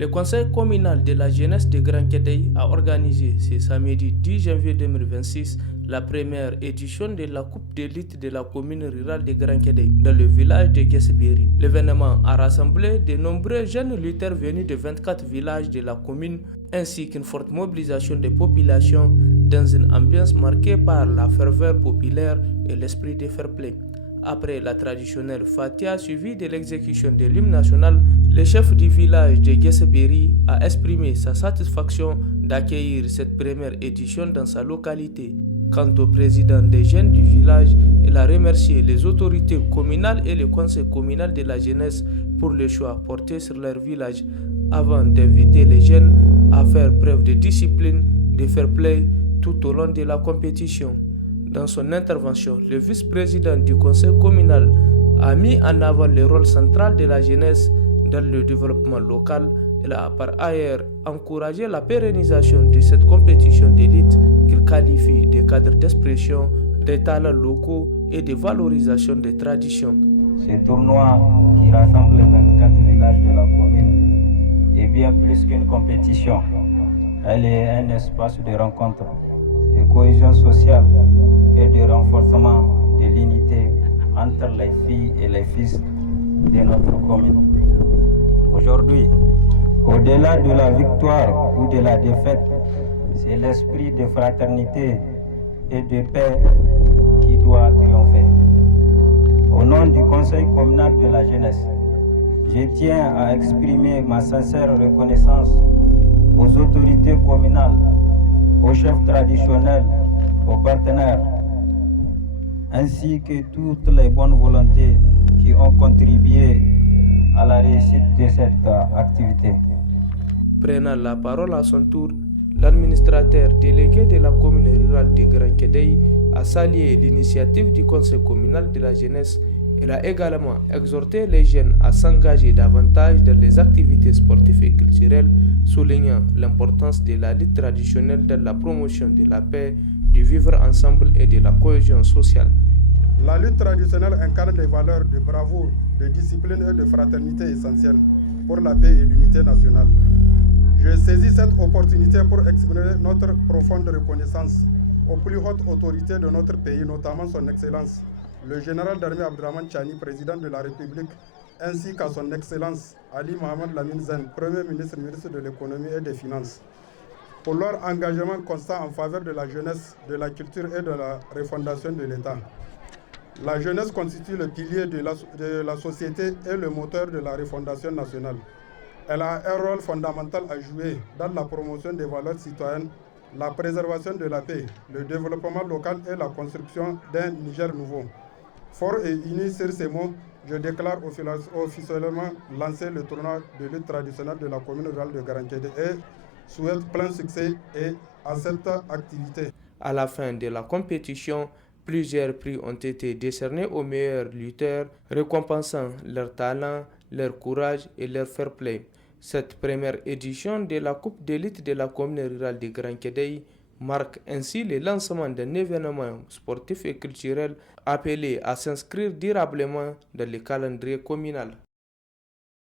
Le conseil communal de la jeunesse de Grand Kédéï a organisé ce samedi 10 janvier 2026 la première édition de la Coupe d'élite de la commune rurale de Grand Kédéï dans le village de Guessebéry. L'événement a rassemblé de nombreux jeunes lutteurs venus de 24 villages de la commune ainsi qu'une forte mobilisation des populations dans une ambiance marquée par la ferveur populaire et l'esprit de fair play. Après la traditionnelle Fatiha suivie de l'exécution de l'hymne national, le chef du village de Guessebéry a exprimé sa satisfaction d'accueillir cette première édition dans sa localité. Quant au président des jeunes du village, il a remercié les autorités communales et le conseil communal de la jeunesse pour le choix porté sur leur village avant d'inviter les jeunes à faire preuve de discipline, de fair play tout au long de la compétition. Dans son intervention, le vice-président du conseil communal a mis en avant le rôle central de la jeunesse dans le développement local. Il a par ailleurs encouragé la pérennisation de cette compétition d'élite qu'il qualifie de cadre d'expression des talents locaux et de valorisation des traditions. Ce tournoi qui rassemble les 24 villages de la commune est bien plus qu'une compétition. Elle est un espace de rencontre, de cohésion sociale et de renforcement de l'unité entre les filles et les fils de notre commune. Aujourd'hui, au-delà de la victoire ou de la défaite, c'est l'esprit de fraternité et de paix qui doit triompher. Au nom du Conseil communal de la jeunesse, je tiens à exprimer ma sincère reconnaissance aux autorités communales, aux chefs traditionnels, aux partenaires, ainsi que toutes les bonnes volontés qui ont contribué à la réussite de cette activité. Prenant la parole à son tour, l'administrateur délégué de la commune rurale de Grand Kédéï a salué l'initiative du conseil communal de la jeunesse. Il a également exhorté les jeunes à s'engager davantage dans les activités sportives et culturelles, soulignant l'importance de la lutte traditionnelle dans la promotion de la paix, du vivre ensemble et de la cohésion sociale. La lutte traditionnelle incarne les valeurs de bravoure, de discipline et de fraternité essentielles pour la paix et l'unité nationale. Je saisis cette opportunité pour exprimer notre profonde reconnaissance aux plus hautes autorités de notre pays, notamment son Excellence, le général d'armée Abdraman Chani, président de la République, ainsi qu'à son Excellence Ali Mohamed Lamine Zen, Premier ministre, ministre de l'économie et des finances, pour leur engagement constant en faveur de la jeunesse, de la culture et de la refondation de l'État. La jeunesse constitue le pilier de la société et le moteur de la refondation nationale. Elle a un rôle fondamental à jouer dans la promotion des valeurs citoyennes, la préservation de la paix, le développement local et la construction d'un Niger nouveau. Fort et uni sur ces mots, je déclare officiellement lancer le tournoi de lutte traditionnelle de la commune rurale de Grand Kédéï et souhaite plein succès à cette activité. À la fin de la compétition, plusieurs prix ont été décernés aux meilleurs lutteurs, récompensant leur talent, leur courage et leur fair play. Cette première édition de la Coupe d'élite de la commune rurale de Grand Kédéï marque ainsi le lancement d'un événement sportif et culturel appelé à s'inscrire durablement dans le calendrier communal.